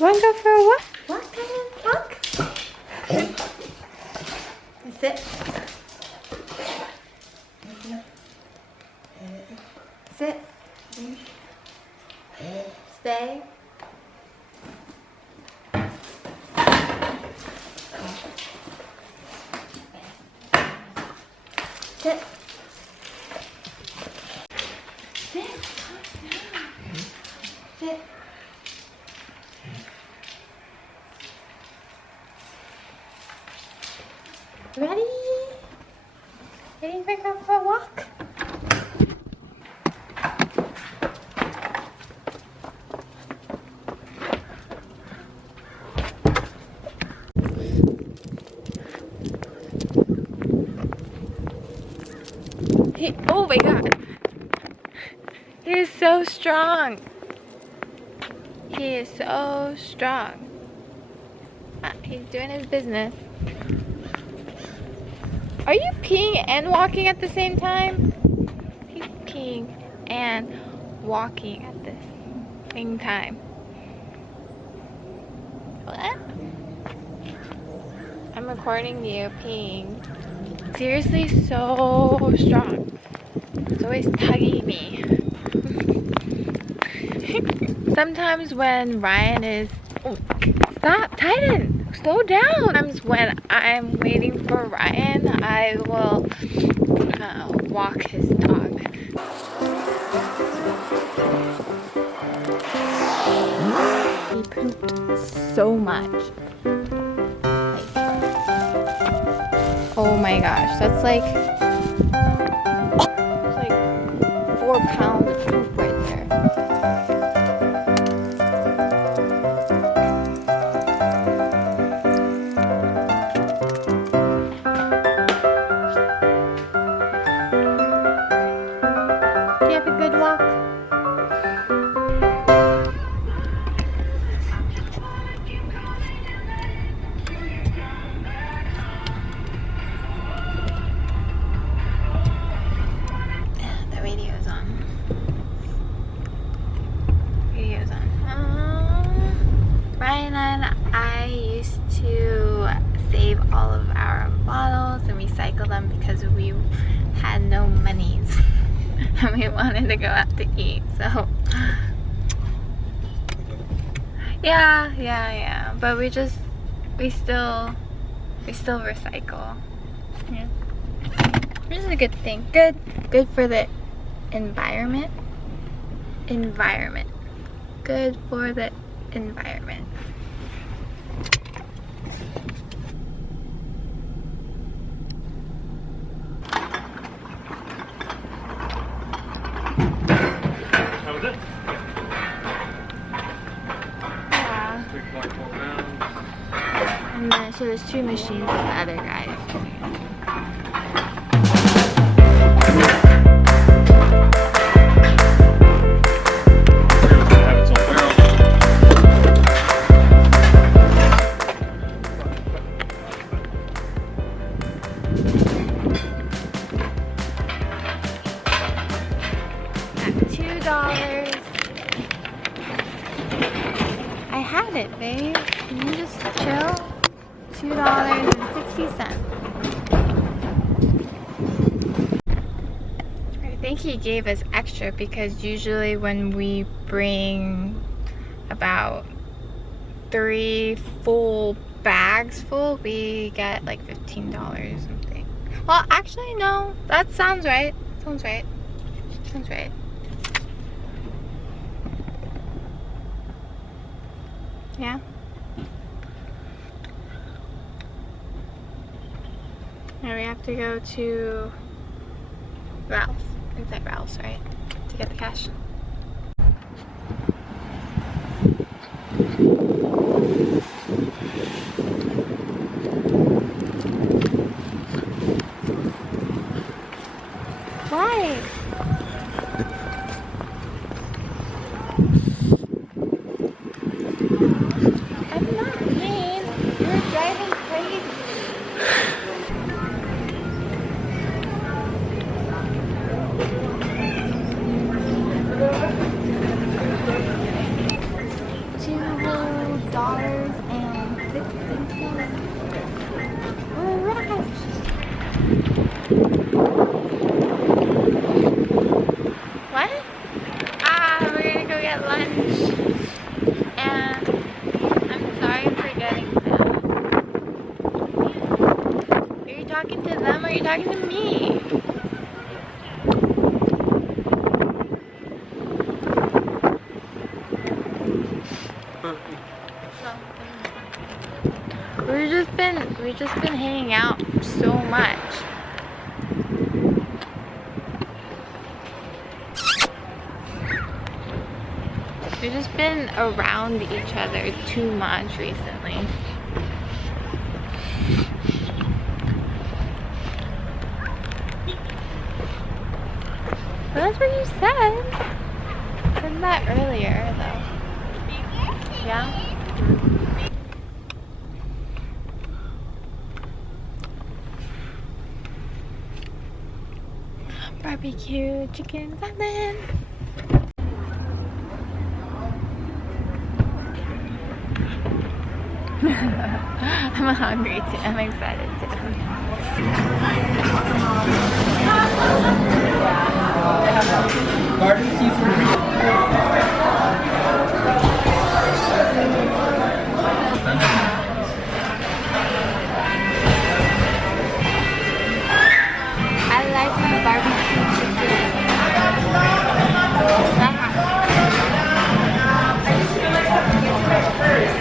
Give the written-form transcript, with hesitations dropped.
Wanna go for a walk? Walk, Tyden, walk. Sit. Sit. Stay. Sit. Sit. Sit. Ready? Ready to go for a walk? Oh my god. He is so strong. He is so strong. He's doing his business. Are you peeing and walking at the same time? He's peeing and walking at the same time. What? I'm recording you peeing. Seriously, so strong. It's always tugging me. Sometimes when Ryan is... Oh, stop, Tyden! Slow down! Sometimes when I'm waiting for Ryan, I will walk his dog. He pooped so much. Oh my gosh, that's like 4 pounds of poop right there. Do you have a good walk? Ryan and I used to save all of our bottles and recycle them because we had no monies and we wanted to go out to eat. So yeah, but we still recycle. Yeah, which is a good thing. Good for the environment. Good for the environment. How was it? Yeah. 3.4 pounds. And then, so there's 2 machines with the other guys. $2. I had it, babe. Can you just chill? $2.60. I think he gave us extra because usually when we bring about 3 full bags full, we get like $15 or something. Well, actually, no. That sounds right. Sounds right. Yeah. Now we have to go to Ralph's, inside Ralph's, right? To get the cash. Why? I'm not mean. You're driving crazy. $2 talking to me. We've just been hanging out so much. We've just been around each other too much recently. Well, that's what you said. I said that earlier, though. Yeah? Barbecue chicken salad. I'm hungry too. I'm excited too. Garden seafood. I like my barbecue chicken. I just feel like something gets fresh first.